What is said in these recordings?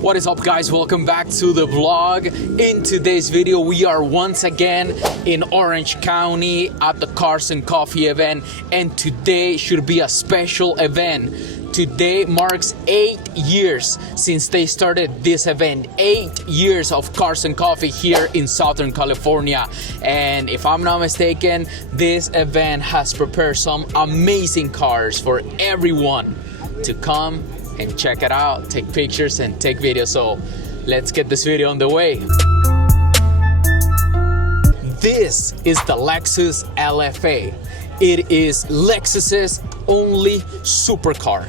What is up, guys? Welcome back to the vlog. In today's video we are once again in Orange County at the Cars and Coffee event, and today should be a special event. Today marks 8 years since they started this event. 8 years of Cars and Coffee here in Southern California, and if I'm not mistaken, this event has prepared some amazing cars for everyone to come and check it out, take pictures and take videos. So let's get this video on the way. This is the Lexus LFA. It is Lexus's only supercar.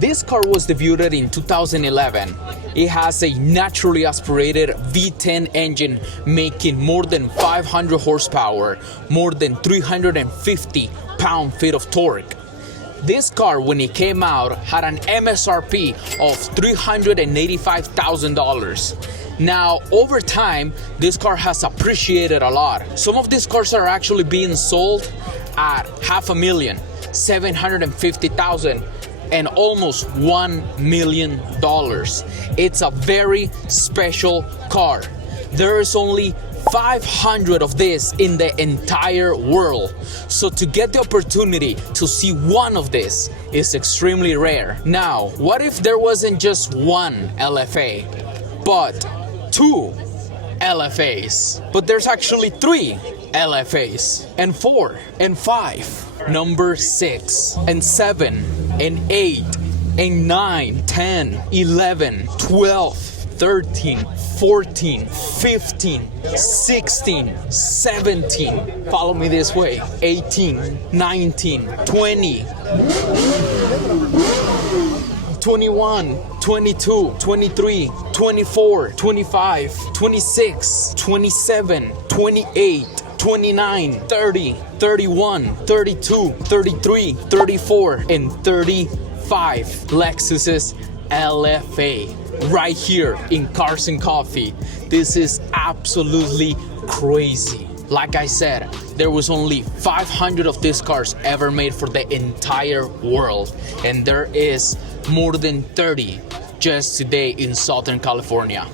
This car was debuted in 2011. It has a naturally aspirated V10 engine making more than 500 horsepower, more than 350 pound-feet of torque. This car, when it came out, had an MSRP of $385,000. Now, over time, this car has appreciated a lot. Some of these cars are actually being sold at $500,000, $750,000, and almost $1 million. It's a very special car. There is only 500 of this in the entire world. So to get the opportunity to see one of this is extremely rare. Now, what if there wasn't just one LFA, but two LFAs? But there's actually 3 LFAs, and 4, and 5, number 6, and 7, and 8, and 9, 10, 11, 12, 13, 14, 15, 16, 17, follow me this way, 18, 19, 20, 21, 22, 23, 24, 25, 26, 27, 28, 29, 30, 31, 32, 33, 34, and 35 Lexus's LFA right here in Cars and Coffee. This is absolutely crazy. Like I said, there was only 500 of these cars ever made for the entire world, and there is more than 30 just today in Southern California.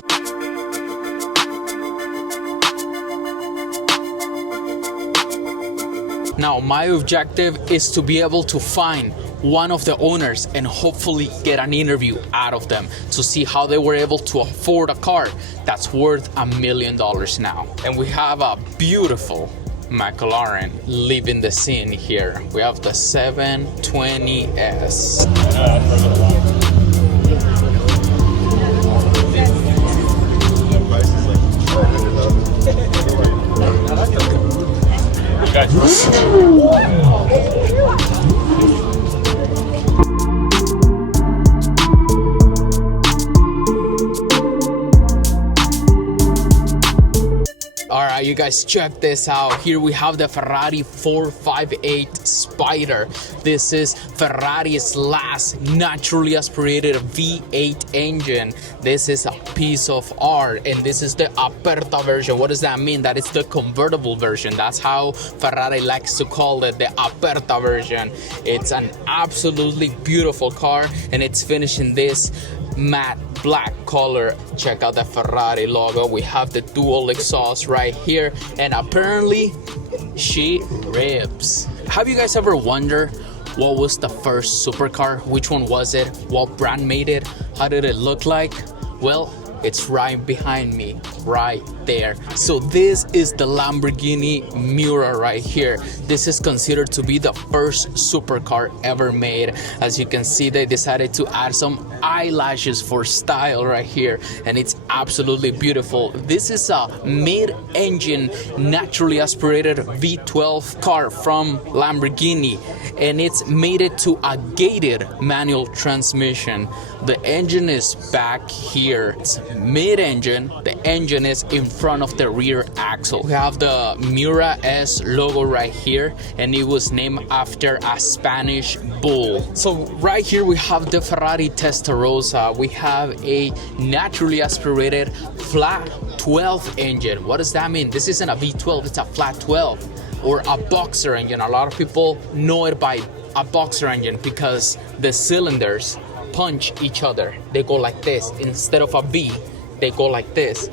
Now, my objective is to be able to find one of the owners and hopefully get an interview out of them to see how they were able to afford a car that's worth $1 million now. And we have a beautiful McLaren leaving the scene here. We have the 720S. Alright, you guys, check this out. Here we have the Ferrari 458 Spider. This is Ferrari's last naturally aspirated V8 engine. This is a piece of art, and this is the Aperta version. What does that mean? That it's the convertible version. That's how Ferrari likes to call it, the Aperta version. It's an absolutely beautiful car, and it's finished in this matte black color. Check out the Ferrari logo. We have the dual exhaust right here, and apparently she rips. Have you guys ever wondered what was the first supercar? Which one was it? What brand made it? How did it look like? Well, it's right behind me, right there. So this is the Lamborghini Mura right here. This is considered to be the first supercar ever made. As you can see, they decided to add some eyelashes for style right here, and it's absolutely beautiful. This is a mid-engine naturally aspirated V12 car from Lamborghini, and it's made it to a gated manual transmission. The engine is back here. It's mid-engine. The engine is in front of the rear axle. We have the Mura S logo right here, and it was named after a Spanish bull. So right here we have the Ferrari Tessterosa. We have a naturally aspirated flat 12 engine. What does that mean? This isn't a V12, it's a flat 12, or a boxer engine. A lot of people know it by a boxer engine because the cylinders punch each other. They go like this. Instead of a V, they go like this.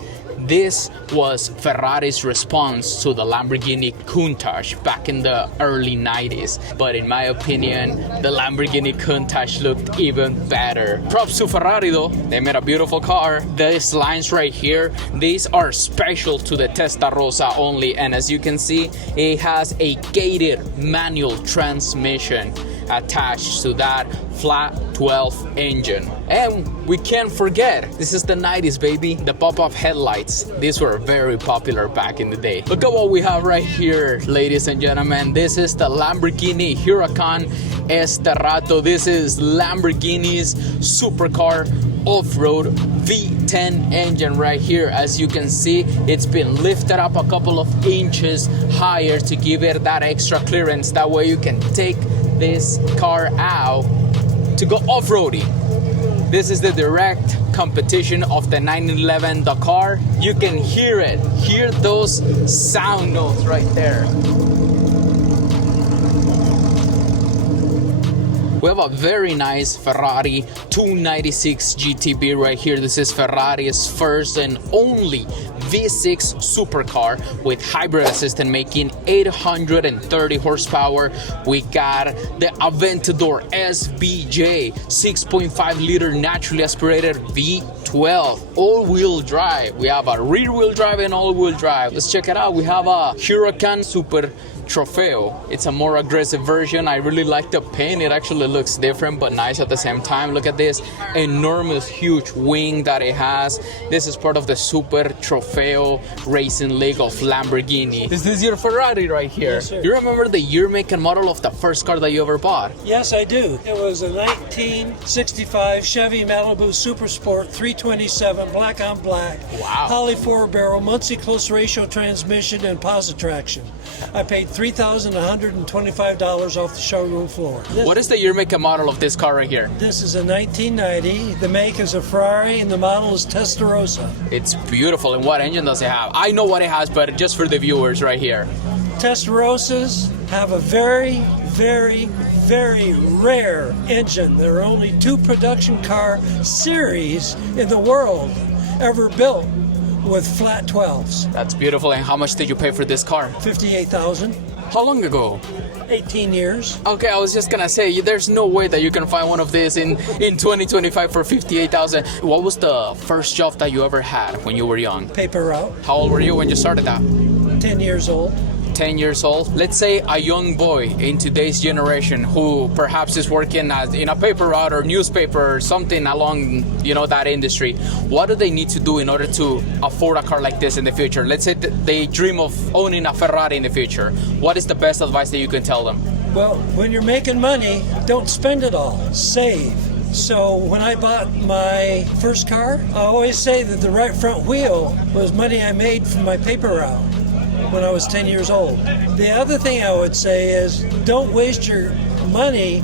This was Ferrari's response to the Lamborghini Countach back in the early 90s. But in my opinion, the Lamborghini Countach looked even better. Props to Ferrari though, they made a beautiful car. These lines right here, these are special to the Tessterosa only. And as you can see, it has a gated manual transmission attached to that flat 12 engine. And we can't forget, this is the 90s, baby, the pop-up headlights. These were very popular back in the day. Look at what we have right here, ladies and gentlemen. This is the Lamborghini Huracan Esterato. This is Lamborghini's supercar off-road V10 engine right here. As you can see, it's been lifted up a couple of inches higher to give it that extra clearance. That way you can take this car out to go off-roading. This is the direct competition of the 911 Dakar. You can hear it. Hear those sound notes right there. We have a very nice Ferrari 296 GTB right here. This is Ferrari's first and only V6 supercar with hybrid assistant making 830 horsepower. We got the Aventador SVJ 6.5 liter naturally aspirated V12 all-wheel drive. We have a rear-wheel drive and all-wheel drive. Let's check it out. We have a Huracan Super Trofeo. It's a more aggressive version. I really like the paint. It actually looks different but nice at the same time. Look at this enormous huge wing that it has. This is part of the Super Trofeo Racing League of Lamborghini. This is your Ferrari right here. Yes, sir. You remember the year, make and model of the first car that you ever bought? Yes, I do. It was a 1965 Chevy Malibu Super Sport 327 black on black. Wow. Holley 4-barrel, Muncie close ratio transmission and posi traction. I paid $3,125 off the showroom floor. What is the year, make and model of this car right here? This is a 1990. The make is a Ferrari and the model is Tessterosa. It's beautiful. And what engine does it have? I know what it has, but just for the viewers right here. Tessterosas have a very, very, very rare engine. There are only 2 production car series in the world ever built with flat 12s. That's beautiful. And how much did you pay for this car? $58,000. How long ago? 18 years. Okay, I was just gonna say, there's no way that you can find one of these in 2025 for $58,000. What was the first job that you ever had when you were young? Paper route. How old were you when you started that? 10 years old. 10 years old. Let's say a young boy in today's generation who perhaps is working as in a paper route or newspaper or something along, that industry. What do they need to do in order to afford a car like this in the future? Let's say they dream of owning a Ferrari in the future. What is the best advice that you can tell them? Well, when you're making money, don't spend it all. Save. So when I bought my first car, I always say that the right front wheel was money I made from my paper route when I was 10 years old. The other thing I would say is don't waste your money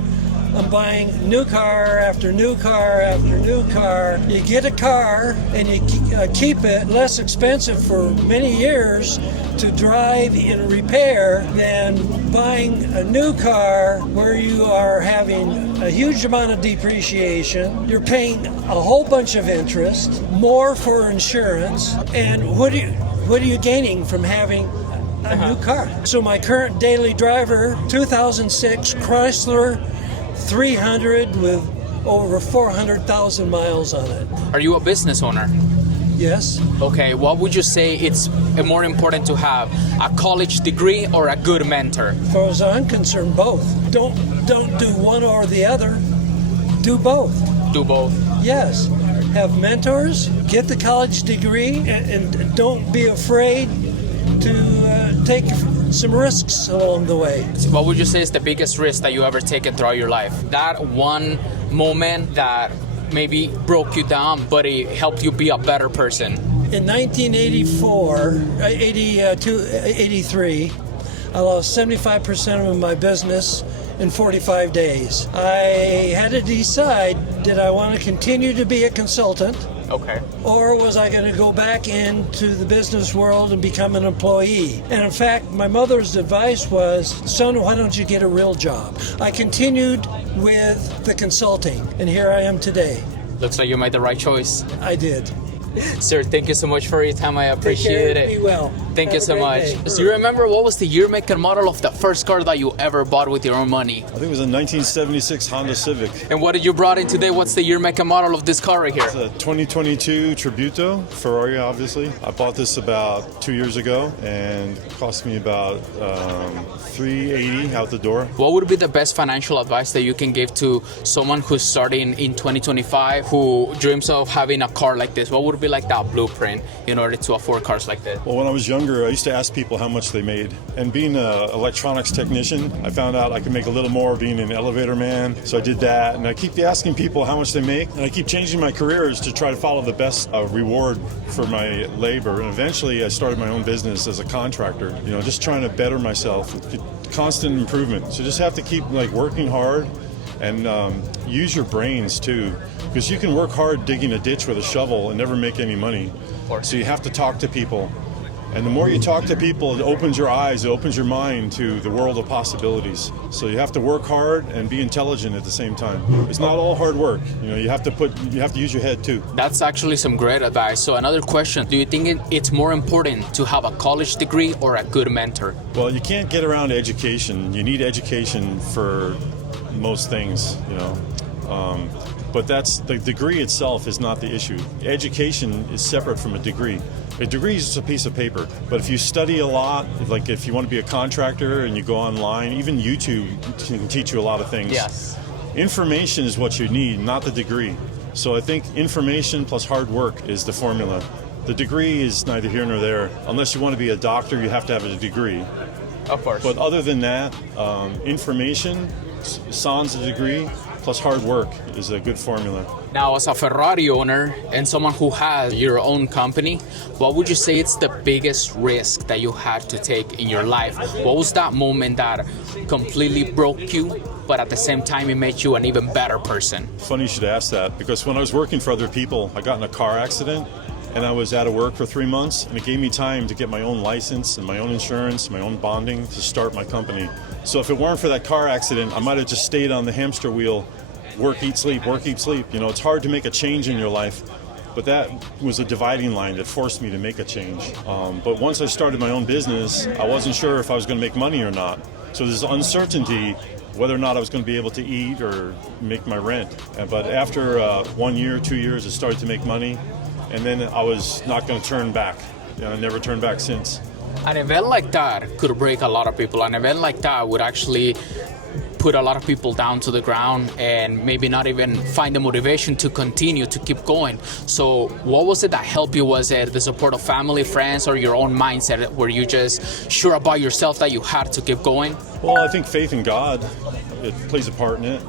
on buying new car after new car after new car. You get a car and you keep it less expensive for many years to drive and repair than buying a new car where you are having a huge amount of depreciation. You're paying a whole bunch of interest, more for insurance, and what are you gaining from having a new car? So my current daily driver, 2006 Chrysler 300 with over 400,000 miles on it. Are you a business owner? Yes. Okay, what would you say it's more important to have? A college degree or a good mentor? As far as I'm concerned, both. Don't do one or the other. Do both. Do both. Yes. Have mentors, get the college degree, and don't be afraid to take some risks along the way. What would you say is the biggest risk that you ever taken throughout your life? That one moment that maybe broke you down, but it helped you be a better person. In 1983, I lost 75% of my business in 45 days. I had to decide, did I want to continue to be a consultant Okay. Or was I going to go back into the business world and become an employee? And in fact, my mother's advice was, son, why don't you get a real job? I continued with the consulting, and here I am today. Looks like you made the right choice. I did. Sir, thank you so much for your time. I appreciate it. Be well. Thank you Have a so great much. day. Do you remember what was the year, make, and model of the first car that you ever bought with your own money? I think it was a 1976 Honda Civic. And what did you brought in today? What's the year, make, and model of this car right here? It's a 2022 Tributo, Ferrari obviously. I bought this about 2 years ago and it cost me about $380 out the door. What would be the best financial advice that you can give to someone who's starting in 2025 who dreams of having a car like this? What would be like that blueprint in order to afford cars like this? Well, when I was younger, I used to ask people how much they made. And being an electronics technician, I found out I could make a little more being an elevator man. So I did that. And I keep asking people how much they make. And I keep changing my careers to try to follow the best reward for my labor. And eventually I started my own business as a contractor, you know, just trying to better myself. Constant improvement. So just have to keep like working hard and use your brains too. Because you can work hard digging a ditch with a shovel and never make any money. So you have to talk to people. And the more you talk to people, it opens your eyes, it opens your mind to the world of possibilities. So you have to work hard and be intelligent at the same time. It's not all hard work. You know, you have to use your head too. That's actually some great advice. So another question, do you think it's more important to have a college degree or a good mentor? Well, you can't get around education. You need education for most things, you know. But that's the degree itself is not the issue. Education is separate from a degree. A degree is just a piece of paper. But if you study a lot, like if you want to be a contractor and you go online, even YouTube can teach you a lot of things. Yes. Information is what you need, not the degree. So I think information plus hard work is the formula. The degree is neither here nor there. Unless you want to be a doctor, you have to have a degree. Of course. But other than that, information, sans a degree, plus hard work is a good formula. Now, as a Ferrari owner and someone who has your own company, what would you say it's the biggest risk that you had to take in your life? What was that moment that completely broke you, but at the same time it made you an even better person? Funny you should ask that, because when I was working for other people, I got in a car accident and I was out of work for 3 months, and it gave me time to get my own license and my own insurance, my own bonding to start my company. So if it weren't for that car accident, I might have just stayed on the hamster wheel. Work, eat, sleep, work, eat, sleep. You know, it's hard to make a change in your life, but that was a dividing line that forced me to make a change. But once I started my own business, I wasn't sure if I was going to make money or not. So there's uncertainty whether or not I was going to be able to eat or make my rent. But after 1 year, 2 years, I started to make money, and then I was not going to turn back. You know, I never turned back since. An event like that could break a lot of people. An event like that would actually put a lot of people down to the ground and maybe not even find the motivation to continue to keep going. So what was it that helped you? Was it the support of family, friends, or your own mindset? Were you just sure about yourself that you had to keep going? Well, I think faith in God, it plays a part in it,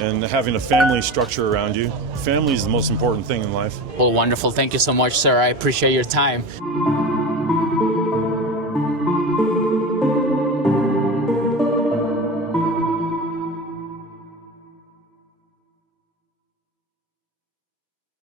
and having a family structure around you. Family is the most important thing in life. Well, wonderful. Thank you so much, sir. I appreciate your time.